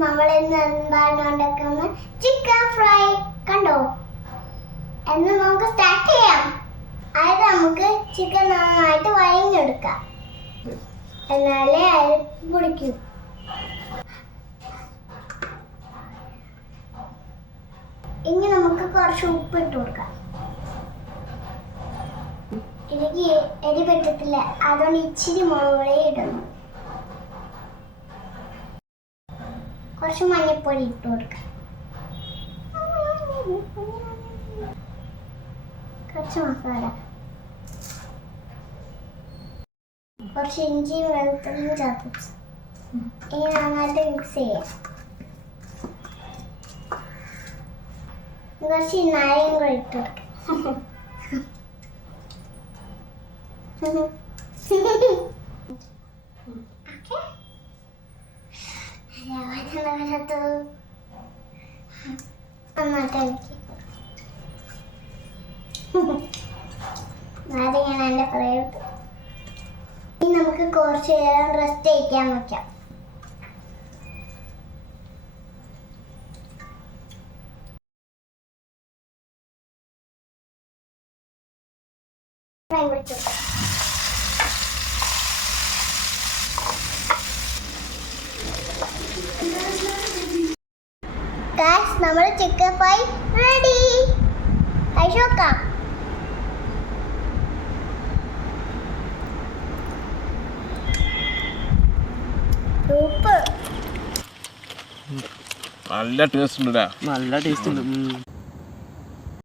നമ്മൾ ഇന്ന് എന്താണ് ഉണ്ടാക്കുന്നത്? Chicken fry. കണ്ടോ? എന്ന് നമുക്ക് സ്റ്റാർട്ട് ചെയ്യാം. ആദ്യം നമുക്ക് ചിക്കൻ നന്നായിട്ട് വഴഞ്ഞെടുക്കാം, എന്നാലേ അത് പിടിക്കൂ. ഇനി നമുക്ക് കുറച്ച് ഉപ്പ് ഇട്ട് കൊടുക്കാം. എനിക്ക് എരി പറ്റത്തില്ല, അതുകൊണ്ട് ഇച്ചിരി മുളക് പൊടി ഇടുന്നു. കുറച്ച് മഞ്ഞൾപ്പൊടി ഇട്ട് കൊടുക്കാം. കുറച്ച് മസാല, കുറച്ച് ഇഞ്ചിയും വെളുത്തുള്ളിയും ചതച്ച് ഇനി നന്നായിട്ട് മിക്സ് ചെയ്യാം. കുറച്ച് നാരങ്ങ കൂടെ ഇട്ട് കൊടുക്കാം. നാരങ്ങയാണ് എൻ്റെ ഫേവറേറ്റ്. ഇനി നമുക്ക് കുറച്ച് നേരം റെസ്റ്റ് ചെയ്യിക്കാൻ വയ്ക്കാം. നമ്മുടെ ചിക്കൻ ഫ്രൈ റെഡി. കഴിച്ചോക്കാം. നല്ല ടേസ്റ്റ് ഉണ്ട്. നല്ല ടേസ്റ്റ് ഉണ്ട്.